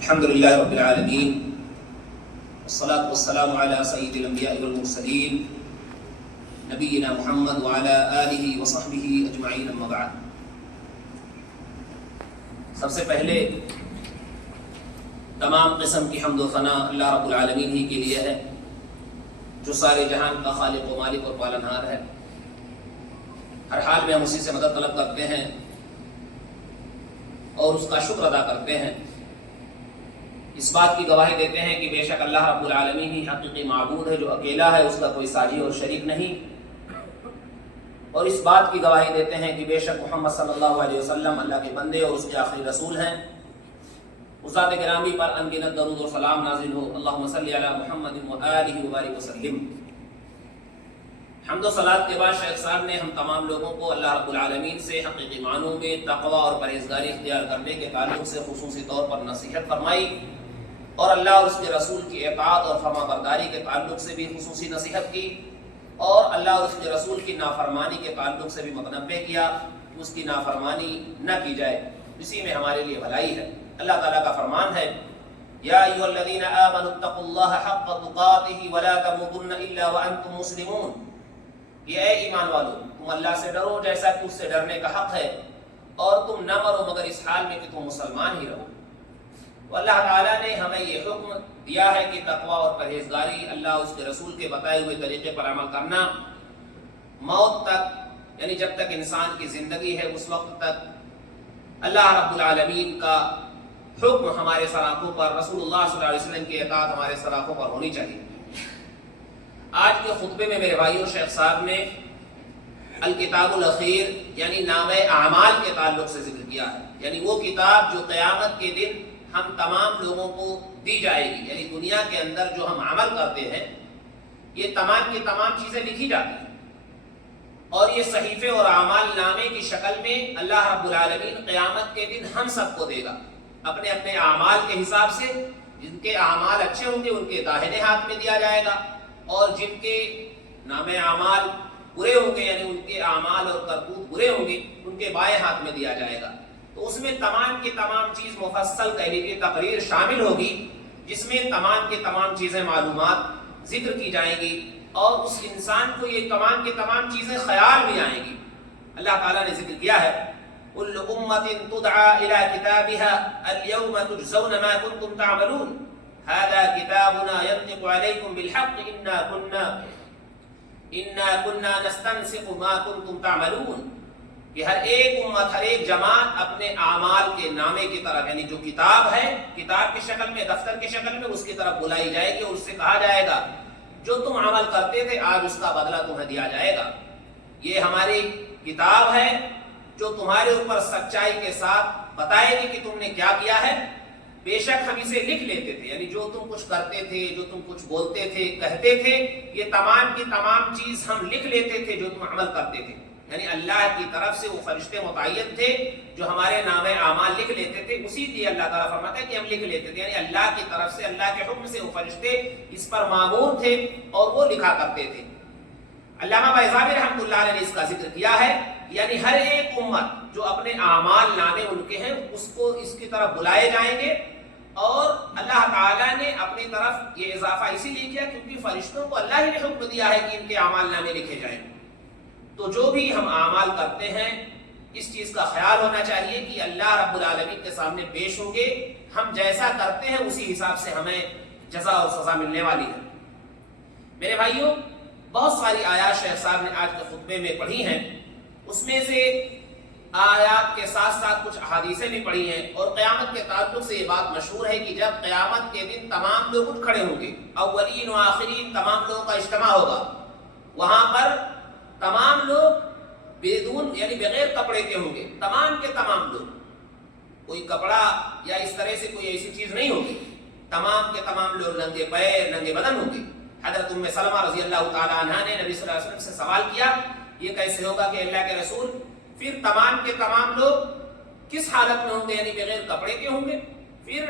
الحمدللہ رب العالمین والصلاة والسلام علی سید الانبیاء والمرسلین نبینا محمد وعلی آلہ وصحبہ اجمعین اما بعد۔ سب سے پہلے تمام قسم کی حمد و ثنا اللہ رب العالمین ہی کے لیے ہے، جو سارے جہان کا خالق و مالک اور پالنہار ہے۔ ہر حال میں ہم اسی سے مدد طلب کرتے ہیں اور اس کا شکر ادا کرتے ہیں۔ اس بات کی گواہی دیتے ہیں کہ بے شک اللہ رب العالمین ہی حقیقی معبود ہے، جو اکیلا ہے، اس کا کوئی ساجی اور شریک نہیں۔ اور اس بات کی گواہی دیتے ہیں کہ بے شک محمد صلی اللہ علیہ وسلم اللہ کے بندے اور اس کے آخری رسول ہیں۔ استاد گرامی پر انگنت درود و سلام نازل ہو، اللہم صلی علی محمد وآلہ وبارک وسلم۔ حمد و صلات کے بعد شیخ صاحب نے ہم تمام لوگوں کو اللہ رب العالمین سے حقیقی معنوں میں تقوی اور پرہیزگاری اختیار کرنے کے تعلق سے خصوصی طور پر نصیحت فرمائی، اور اللہ اور اس کے رسول کی اطاعت اور فرما برداری کے تعلق سے بھی خصوصی نصیحت کی، اور اللہ اور اس کے رسول کی نافرمانی کے تعلق سے بھی متنبہ کیا کہ اس کی نافرمانی نہ کی جائے، اسی میں ہمارے لیے بھلائی ہے۔ اللہ تعالیٰ کا فرمان ہے، یا ایھا الذین آمنوا اتقوا اللہ حق تقاتہ ولا تموتن الا وانتم مسلمون۔ یہ اے ایمان والو، تم اللہ سے ڈرو جیسا کہ اس سے ڈرنے کا حق ہے، اور تم نہ مرو مگر اس حال میں کہ تم مسلمان ہی رہو۔ تو اللہ تعالیٰ نے ہمیں یہ حکم دیا ہے کہ تقوی اور پرہیزگاری، اللہ اور اس کے رسول کے بتائے ہوئے طریقے پر عمل کرنا، موت تک، یعنی جب تک انسان کی زندگی ہے اس وقت تک اللہ رب العالمین کا حکم ہمارے سراخوں پر، رسول اللہ صلی اللہ علیہ وسلم کی اطاعت ہمارے سراخوں پر ہونی چاہیے۔ آج کے خطبے میں میرے بھائیوں شیخ صاحب نے الکتاب الاخیر یعنی نامہ اعمال کے تعلق سے ذکر کیا ہے، یعنی وہ کتاب جو قیامت کے دن ہم تمام لوگوں کو دی جائے گی، یعنی دنیا کے اندر جو ہم عمل کرتے ہیں یہ تمام کی تمام چیزیں لکھی جاتی ہیں، اور یہ صحیفے اور اعمال نامے کی شکل میں اللہ رب العالمین قیامت کے دن ہم سب کو دے گا، اپنے اپنے اعمال کے حساب سے۔ جن کے اعمال اچھے ہوں گے ان کے داہنے ہاتھ میں دیا جائے گا، اور جن کے نامے اعمال برے ہوں گے، یعنی ان کے اعمال اور کرتوت برے ہوں گے، ان کے بائیں ہاتھ میں دیا جائے گا۔ تو اس میں تمام کی تمام چیز مفصل تحریری تقریر شامل ہوگی، جس میں تمام کی تمام چیزیں معلومات ذکر کی جائیں گی، اور اس انسان کو یہ تمام کی تمام چیزیں خیال بھی آئیں گی۔ اللہ تعالیٰ نے ذکر کیا ہے، کل امت تدعى الى کتابها اليوم تجزون ما کنتم تعملون هذا كتابنا ينطق عليكم بالحق انا كنا نستنسخ ما كنتم تعملون۔ کہ ہر ایک امت، ہر ایک جماعت اپنے اعمال کے نامے کی طرف، یعنی جو کتاب ہے، کتاب کی شکل میں، دفتر کی شکل میں، اس کی طرف بلائی جائے گی، اور اس سے کہا جائے گا جو تم عمل کرتے تھے آج اس کا بدلہ تمہیں دیا جائے گا۔ یہ ہماری کتاب ہے جو تمہارے اوپر سچائی کے ساتھ بتائے گی کہ تم نے کیا کیا ہے۔ بے شک ہم اسے لکھ لیتے تھے، یعنی جو تم کچھ کرتے تھے، جو تم کچھ بولتے تھے، کہتے تھے، یہ تمام کی تمام چیز ہم لکھ لیتے تھے جو تم عمل کرتے تھے۔ یعنی اللہ کی طرف سے وہ فرشتے متعین تھے جو ہمارے نام اعمال لکھ لیتے تھے، اسی لیے اللہ تعالیٰ فرماتا ہے کہ ہم لکھ لیتے تھے، یعنی اللہ کی طرف سے، اللہ کے حکم سے وہ فرشتے اس پر مامور تھے اور وہ لکھا کرتے تھے۔ علامہ بیضاوی رحمۃ اللہ علیہ نے اس کا ذکر کیا ہے، یعنی ہر ایک امت جو اپنے اعمال نامے ان کے ہیں اس کو اس کی طرف بلائے جائیں گے، اور اللہ تعالیٰ نے اپنی طرف یہ اضافہ اسی لیے کیا کیونکہ فرشتوں کو اللہ ہی نے حکم دیا ہے کہ ان کے اعمال نامے لکھے جائیں۔ تو جو بھی ہم اعمال کرتے ہیں اس چیز کا خیال ہونا چاہیے کہ اللہ رب العالمین کے سامنے پیش ہوں گے، ہم جیسا کرتے ہیں اسی حساب سے ہمیں جزا اور سزا ملنے والی ہے۔ میرے بھائیوں، بہت ساری آیات شیخ صاحب نے آج کے خطبے میں پڑھی ہیں، اس میں سے آیات کے ساتھ ساتھ کچھ احادیثیں بھی پڑھی ہیں، اور قیامت کے تعلق سے یہ بات مشہور ہے کہ جب قیامت کے دن تمام لوگ اٹھ کھڑے ہوں گے، اولین و آخرین تمام لوگوں کا اجتماع ہوگا، وہاں پر تمام لوگ بدون یعنی بغیر کپڑے کے ہوں گے، تمام کے تمام لوگ، کوئی کپڑا یا اس طرح سے کوئی ایسی چیز نہیں ہوگی، تمام کے تمام لوگ ننگے پیر ننگے بدن ہوں گے۔ حضرت ام سلمہ رضی اللہ تعالی عنہا نے نبی صلی اللہ علیہ وسلم سے سوال کیا، یہ کیسے ہوگا کہ اللہ کے رسول پھر تمام کے تمام لوگ کس حالت میں ہوں گے، یعنی بغیر کپڑے کے ہوں گے، پھر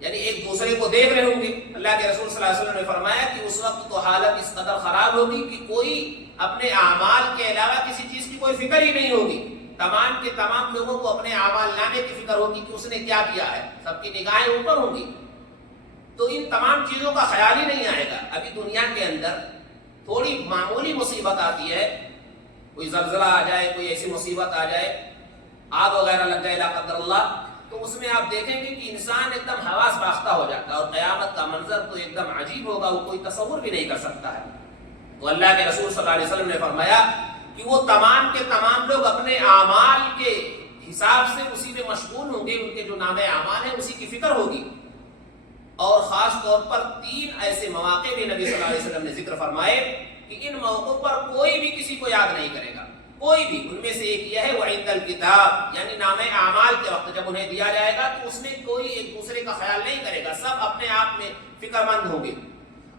یعنی ایک دوسرے کو دیکھ رہے ہوں گے۔ اللہ کے رسول صلی اللہ علیہ وسلم نے فرمایا کہ اس وقت تو حالت اس قدر خراب ہوگی کہ کوئی اپنے اعمال کے علاوہ کسی چیز کی کوئی فکر ہی نہیں ہوگی، تمام کے تمام لوگوں کو اپنے اعمال نامے کی فکر ہوگی کہ اس نے کیا کیا ہے، سب کی نگاہیں اوپر ہوں گی، تو ان تمام چیزوں کا خیال ہی نہیں آئے گا۔ ابھی دنیا کے اندر تھوڑی معمولی مصیبت آتی ہے، کوئی زلزلہ آ جائے، کوئی ایسی مصیبت آ جائے، آگ وغیرہ لگ جائے لا قدر اللہ، تو اس میں آپ دیکھیں گے کہ انسان ایک دم حواس باختہ ہو جاتا ہے، اور قیامت کا منظر تو ایک دم عجیب ہوگا، وہ کوئی تصور بھی نہیں کر سکتا ہے۔ تو اللہ کے رسول صلی اللہ علیہ وسلم نے فرمایا کہ وہ تمام کے تمام لوگ اپنے اعمال کے حساب سے اسی میں مشغول ہوں گے، ان کے جو نام اعمال ہیں اسی کی فکر ہوگی۔ اور خاص طور پر 3 ایسے مواقع بھی نبی صلی اللہ علیہ وسلم نے ذکر فرمائے کہ ان موقعوں پر کوئی بھی کسی کو یاد نہیں کرے گا، کوئی بھی۔ ان میں سے ایک یہ ہے وعند الکتاب، یعنی نام اعمال کے وقت جب انہیں دیا جائے گا تو اس میں کوئی ایک دوسرے کا خیال نہیں کرے گا، سب اپنے آپ میں فکر مند ہوں گے،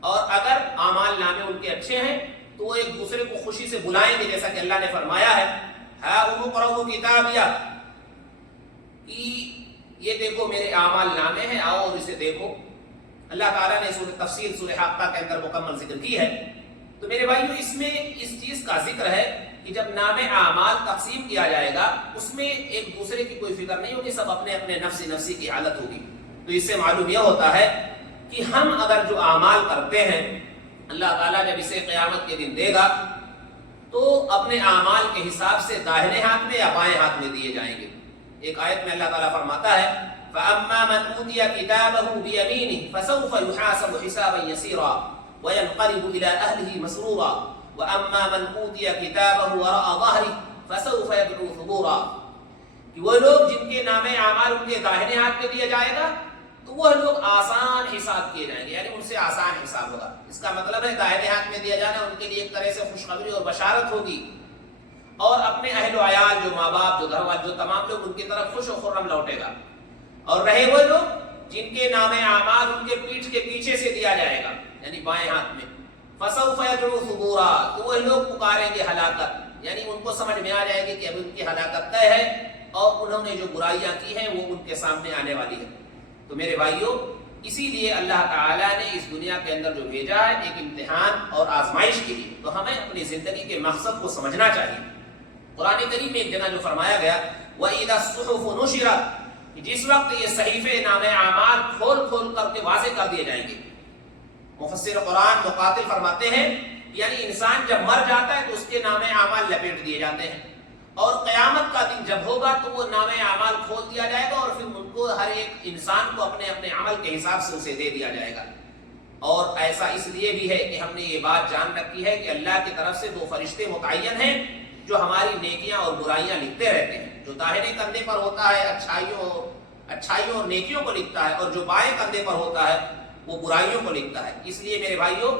اور اگر اعمال نامے ان کے اچھے ہیں تو وہ ایک دوسرے کو خوشی سے بلائیں گے، جیسا کہ اللہ نے فرمایا ہے ہاؤم اقرؤوا کتابیہ، کہ یہ دیکھو میرے اعمال نامے ہیں، آؤ اور اسے دیکھو۔ اللہ تعالیٰ نے سورہ تفصیل سورہ حاقہ کے اندر مکمل ذکر کی ہے۔ تو میرے بھائیو اس میں اس چیز کا ذکر ہے کہ جب نام اعمال تقسیم کیا جائے گا اس میں ایک دوسرے کی کوئی فکر نہیں ہوگی، سب اپنے اپنے نفسی کی حالت ہوگی۔ تو اس سے معلوم یہ ہوتا ہے کہ ہم اگر جو اعمال کرتے ہیں اللہ تعالیٰ جب اسے قیامت کے دن دے گا تو اپنے اعمال کے حساب سے داہنے ہاتھ میں یا بائیں ہاتھ میں دیے جائیں گے۔ ایک آیت میں اللہ تعالیٰ فرماتا ہے فَأَمَّا مَنْ أُوتِيَ كِتَابَهُ بِيَمِينِهِ فَسَوْفَ يُحَاسَبُ حِسَابًا يَسِيرًا وَيَنْقَلِبُ إِلَى أَهْلِهِ مَسْرُورًا وَأَمَّا مَنْ أُوتِيَ كِتَابَهُ وَرَاءَ ظَهْرِهِ فَسَوْفَ يَدْعُو ثُبُورًا، کہ وہ لوگ جن کے نام اعمال ان کے داہنے ہاتھ میں دیا جائے گا تو وہ لوگ آسان حساب کیے جائیں گے، یعنی ان سے آسان حساب ہوگا۔ اس کا مطلب ہے داہنے ہاتھ میں دیا جانا ان کے لیے ایک طرح سے خوشخبری اور بشارت ہوگی، اور اپنے اہل و عیال جو ماں باپ جو گھر والے جو تمام لوگ ان کی طرف خوش و خرم لوٹے گا۔ اور رہے وہ لوگ جن کے نام اعمال ان کے پیٹھ کے پیچھے سے دیا جائے گا یعنی بائیں ہاتھ میں، فسوف يدعو ثبورا، تو وہ لوگ پکاریں گے ہلاکت، یعنی ان کو سمجھ میں آ جائے گی کہ اب ان کی ہلاکت طے ہے اور انہوں نے جو برائیاں کی ہیں وہ ان کے سامنے آنے والی ہے۔ تو میرے بھائیوں اسی لیے اللہ تعالیٰ نے اس دنیا کے اندر جو بھیجا ہے ایک امتحان اور آزمائش کے لیے، تو ہمیں اپنی زندگی کے مقصد کو سمجھنا چاہیے۔ قرآن کریم میں ایک جگہ جو فرمایا گیا وَإِذَا الصُّحُفُ نُشِرَتْ، جس وقت یہ صحیفے نام اعمال کھول کھول کر کے واضح کر دیے جائیں گے۔ مفسر قرآن مقاتل فرماتے ہیں یعنی انسان جب مر جاتا ہے تو اس کے نام اعمال لپیٹ دیے جاتے ہیں، اور قیامت کا دن جب ہوگا تو وہ نام اعمال کھول دیا جائے گا اور پھر ان کو ہر ایک انسان کو اپنے اپنے عمل کے حساب سے اسے دے دیا جائے گا۔ اور ایسا اس لیے بھی ہے کہ ہم نے یہ بات جان رکھی ہے کہ اللہ کی طرف سے 2 فرشتے متعین ہیں جو ہماری نیکیاں اور برائیاں لکھتے رہتے ہیں۔ جو داہنے کندھے پر ہوتا ہے اچھائیوں اور نیکیوں کو لکھتا ہے، اور جو بائیں کندھے پر ہوتا ہے وہ برائیوں کو لکھتا ہے۔ اس لیے میرے بھائیوں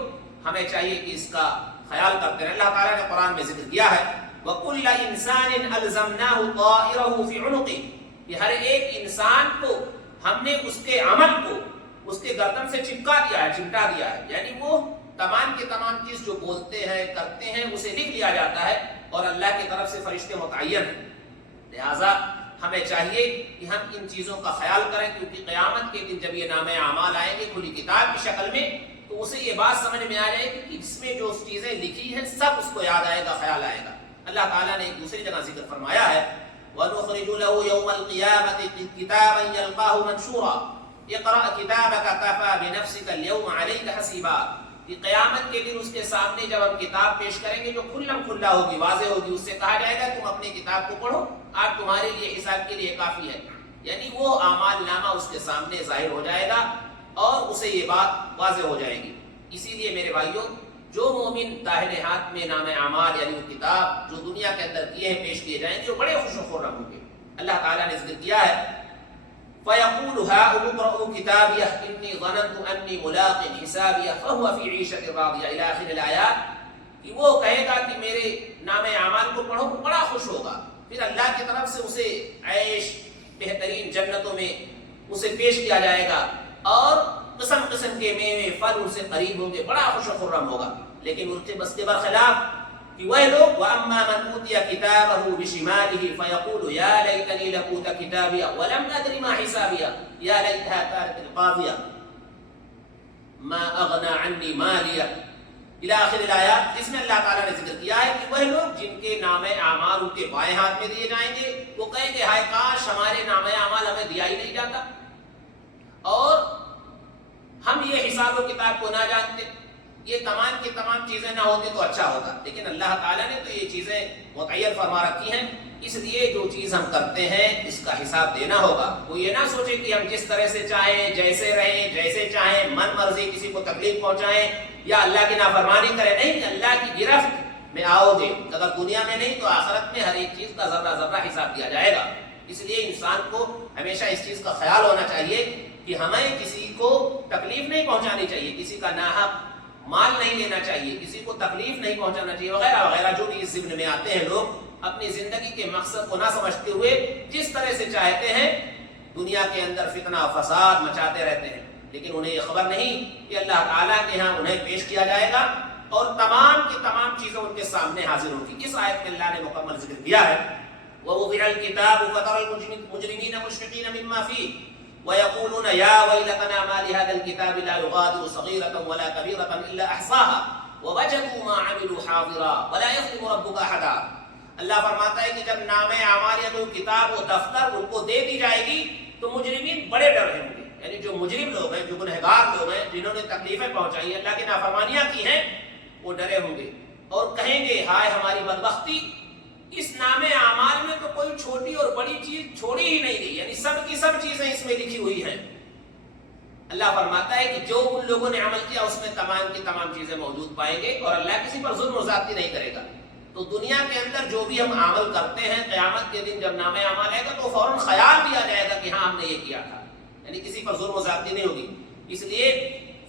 ہمیں چاہیے کہ اس کا خیال کرتے رہیں۔ اللہ تعالیٰ نے قرآن میں ذکر کیا ہے وَكُلَّ إِنسَانٍ أَلْزَمْنَاهُ طَائِرَهُ فِي عُنُقِهِ، کہ ہر ایک انسان کو ہم نے اس کے عمل کو اس کے گردن سے چپکا دیا ہے، چمٹا دیا ہے، یعنی وہ تمام کے تمام چیز جو بولتے ہیں کرتے ہیں اسے لکھ لیا جاتا ہے، اور اللہ کی طرف سے فرشتے متعین ہیں۔ لہٰذا ہمیں چاہیے کہ ہم ان چیزوں کا خیال کریں، کیونکہ قیامت کے دن جب یہ نام اعمال آئیں گے کھلی کتاب کی شکل میں تو اسے یہ بات سمجھ میں آ جائے گی کہ اس میں جو چیزیں لکھی ہیں سب اس کو یاد آئے گا، خیال آئے گا۔ اللہ تعالیٰ نے ایک دوسری جگہ ذکر فرمایا ہے وَنُخْرِجُ لَهُ يَوْمَ الْقِيَامَةِ كِتَابًا يَلْقَاهُ مَنشُورًا اقْرَأْ كِتَابَكَ كَفَىٰ بِنَفْسِكَ الْيَوْمَ عَلَيْكَ حَسِيبًا، کہ قیامت کے دن اس کے سامنے جب ہم کتاب پیش کریں گے جو کھلم کھلا ہوگی، واضح ہوگی، اس سے کہا جائے گا تم اپنی کتاب کو پڑھو، آج تمہارے لیے حساب کے لیے کافی ہے، یعنی وہ اعمال نامہ اس کے سامنے ظاہر ہو جائے گا اور اسے یہ بات واضح ہو جائے گی۔ اسی لیے میرے بھائیوں جو مومن داہنے ہاتھ میں نام اعمال یعنی وہ کتاب جو دنیا کے اندر کیے ہیں پیش کیے جائیں گے وہ بڑے خوش و خرم ہوں گے۔ اللہ تعالیٰ نے ذکر کیا ہے فَيَقُولُ هَاؤُمُ اقْرَءُوا كِتَابِيَهْ إِنِّي ظَنَنتُ أَنِّي مُلَاقٍ حِسَابِيَهْ فَهُوَ فِي عِيشَةٍ رَاضِيَةٍ إِلَى آخِرِ الْآيَاتِ، کہ وہ کہے گا کہ میرے نام اعمال کو پڑھو، بڑا خوش ہوگا، پھر اللہ کی طرف سے اسے عیش بہترین جنتوں میں اسے پیش کیا جائے گا، اور قسم قسم کے میوے پھل ان سے قریب ہوں گے، بڑا خوش و خرم ہوگا۔ لیکن ان کے بس کے برخلاف کہ وہ لوگ وَأَمَّا مَنْ أُوتِيَ كِتَابَهُ بِشِمَالِهِ فَيَقُولُ يَا لَيْتَنِي لَمْ أُوتَ كِتَابِيَهْ وَلَمْ أَدْرِ مَا حِسَابِيَهْ يَا لَيْتَهَا كَانَتِ الْقَاضِيَةَ مَا أَغْنَىٰ عَنِّي مَالِيَهْ الی آخر الآیات، جس میں اللہ تعالیٰ نے ذکر کیا ہے کہ وہ لوگ جن کے نام اعمال ان کے بائیں ہاتھ میں دیے جائیں گے، وہ کہیں گے ہائے کاش ہمارے نام اعمال ہمیں دیا ہی نہیں جاتا اور ہم یہ حساب و کتاب کو نہ جانتے، یہ تمام کی تمام چیزیں نہ ہوتی تو اچھا ہوتا۔ لیکن اللہ تعالیٰ نے تو یہ چیزیں متعین فرما رکھی ہیں، اس لیے جو چیز ہم کرتے ہیں اس کا حساب دینا ہوگا۔ وہ یہ نہ سوچے کہ ہم جس طرح سے چاہیں، جیسے رہیں، جیسے چاہیں، من مرضی کسی کو تکلیف پہنچائیں یا اللہ کی نافرمانی کریں، نہیں، اللہ کی گرفت میں آؤ گے۔ اگر دنیا میں نہیں تو آخرت میں ہر ایک چیز کا ذرہ ذرہ حساب دیا جائے گا۔ اس لیے انسان کو ہمیشہ اس چیز کا خیال ہونا چاہیے کہ ہمیں کسی کو تکلیف نہیں پہنچانی چاہیے، کسی کا ناحق مال نہیں لینا چاہیے، کسی کو تکلیف نہیں پہنچانا چاہیے، وغیرہ وغیرہ جو بھی اس ضمن میں آتے ہیں۔ لوگ اپنی زندگی کے مقصد کو نہ سمجھتے ہوئے جس طرح سے چاہتے ہیں دنیا کے اندر فتنہ و فساد مچاتے رہتے ہیں، لیکن انہیں یہ خبر نہیں کہ اللہ تعالیٰ کے ہاں انہیں پیش کیا جائے گا اور تمام کی تمام چیزیں ان کے سامنے حاضر ہوں گی۔ اس آیت میں اللہ نے مکمل ذکر کیا ہے، وَوُضِعَ الْكِتَابُ فَتَرَى الْمُجْرِمِينَ مُشْفِقِينَ مِمَّا فِيهِ وَيَقُولُونَ يَا وَيْلَتَنَا مَا لِهَذَا الْكِتَابِ لَا يُغَادِرُ صَغِيرَةً وَلَا كَبِيرَةً إِلَّا أَحْصَاهَا وَوَجَدُوا مَا عَمِلُوا حَاضِرًا وَلَا يَظْلِمُ رَبُّكَ أَحَدًا۔ اللہ فرماتا ہے کہ جب نام اعمال یا جو کتاب و دفتر ان کو دے دی جائے گی تو مجرمین بڑے ڈر رہے ہوں گے، یعنی جو مجرم لوگ ہیں، جو گنہگار لوگ ہیں، جنہوں نے تکلیفیں پہنچائی، اللہ کی نافرمانیاں کی ہیں، وہ ڈرے ہوں گے اور کہیں گے ہائے ہماری بدبختی، اس نام اعمال میں تو کوئی چھوٹی اور بڑی چیز چھوڑی ہی نہیں گئی، یعنی سب کی سب چیزیں اس میں لکھی ہوئی ہیں۔ اللہ فرماتا ہے کہ جو ان لوگوں نے عمل کیا اس میں تمام کی تمام چیزیں موجود پائیں گے اور اللہ کسی پر ظلم و زیادتی نہیں کرے گا۔ تو دنیا کے اندر جو بھی ہم عمل کرتے ہیں، قیامت کے دن جب نام اعمال آئے گا تو فوراً خیال دیا جائے گا کہ ہاں ہم نے یہ کیا تھا، یعنی کسی پر ظلم و زیادتی نہیں ہوگی۔ اس لیے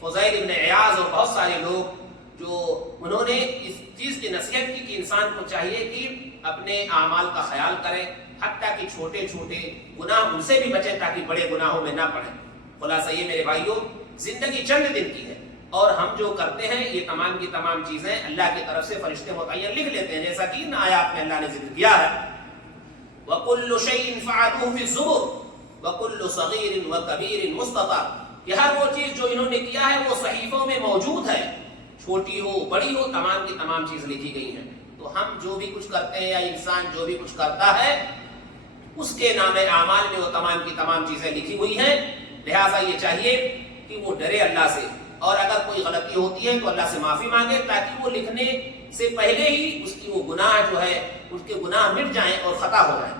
فضیل ابن عیاض اور بہت سارے لوگ جو انہوں نے اس چیز کی نصیحت کی کہ انسان کو چاہیے کہ اپنے اعمال کا خیال کرے، حتیٰ کہ چھوٹے چھوٹے گناہ ان سے بھی بچے تاکہ بڑے گناہوں میں نہ پڑیں۔ خلاصہ یہ میرے بھائیوں، زندگی چند دن کی ہے اور ہم جو کرتے ہیں یہ تمام کی تمام چیزیں اللہ کی طرف سے فرشتے متعین لکھ لیتے ہیں، جیسا کہ ان آیات میں اللہ نے ذکر کیا ہے، وَكُلُّ شَيْءٍ فَعَلُوهُ فِي الزُّبُرِ وَكُلُّ صَغِيرٍ وَكَبِيرٍ مُسْتَطَرٍ، کہ ہر وہ چیز جو انہوں نے کیا ہے وہ صحیفوں میں موجود ہے، چھوٹی ہو بڑی ہو تمام کی تمام چیز لکھی گئی ہیں۔ تو ہم جو بھی کچھ کرتے ہیں یا انسان جو بھی کچھ کرتا ہے اس کے نام اعمال میں وہ تمام کی تمام چیزیں لکھی ہوئی ہیں، لہٰذا یہ چاہیے کہ وہ ڈرے اللہ سے، اور اگر کوئی غلطی ہوتی ہے تو اللہ سے معافی مانگے تاکہ وہ لکھنے سے پہلے ہی اس کی وہ گناہ جو ہے اس کے گناہ مٹ جائیں اور خطا ہو جائیں،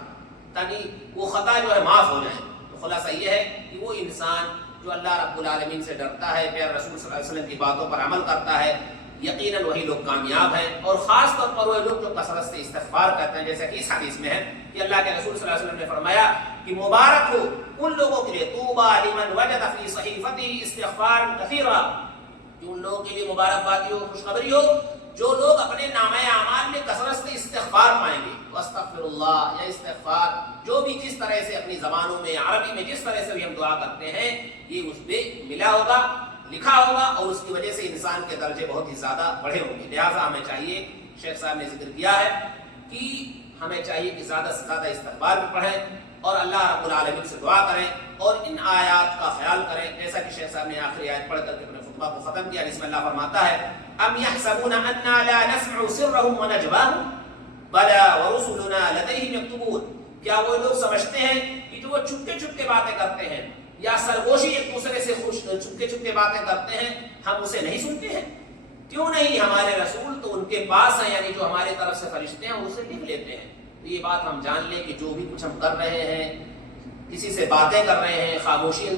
تاکہ وہ خطا جو ہے معاف ہو جائیں۔ تو خلاصہ یہ ہے کہ وہ انسان جو اللہ رب العالمین سے ڈرتا ہے، پیارے رسول صلی اللہ علیہ وسلم کی باتوں پر عمل کرتا ہے، یقیناً وہی لوگ کامیاب ہیں، اور خاص طور پر وہ لوگ جو کثرت سے استغفار کرتے ہیں، جیسا کہ اس حدیث میں ہے کہ اللہ کے رسول صلی اللہ علیہ وسلم نے فرمایا کہ مبارک ہو ان لوگوں کے لیے، طوبیٰ لمن وجد فی صحیفتہ استغفارا کثیرا، کہ ان لوگوں کے لیے مبارکبادی ہو، خوشخبری ہو جو لوگ اپنے نامہ اعمال میں کثرت سے استغفار پائیں گے۔ تو استغفر اللہ یا استغفار جو بھی جس طرح سے اپنی زبانوں میں عربی میں جس طرح سے بھی ہم دعا کرتے ہیں یہ اس پہ ملا ہوگا، لکھا ہوگا، اور اس کی وجہ سے انسان کے درجے بہت ہی زیادہ بڑھے ہوں گے۔ لہٰذا ہمیں چاہیے، شیخ صاحب نے ذکر کیا ہے کہ ہمیں چاہیے کہ زیادہ سے زیادہ استغفار بھی پڑھیں اور اللہ رب العالمین سے دعا کریں اور ان آیات کا خیال کریں، جیسا کہ شیخ صاحب نے آخری آیت پڑھ کر کے اپنے خطبہ کو ختم کیا، جس میں اللہ فرماتا ہے ام يحسبون انا لا نسمع سرهم ونجواهم بلى ورسلنا لديهم يكتبون، کیا وہ لوگ سمجھتے ہیں کہ جو وہ چھپکے چھپکے باتیں کرتے ہیں یا سرگوشی ایک دوسرے سے چھپکے چھپکے باتیں کرتے ہیں ہم اسے نہیں سنتے ہیں؟ کیوں نہیں، ہمارے رسول تو ان کے پاس ہیں، یعنی جو ہمارے طرف سے فرشتے ہیں اسے لکھ لیتے ہیں۔ تو یہ بات ہم جان لیں کہ جو بھی کچھ ہم کر رہے ہیں، کسی سے باتیں کر رہے ہیں، خاموشی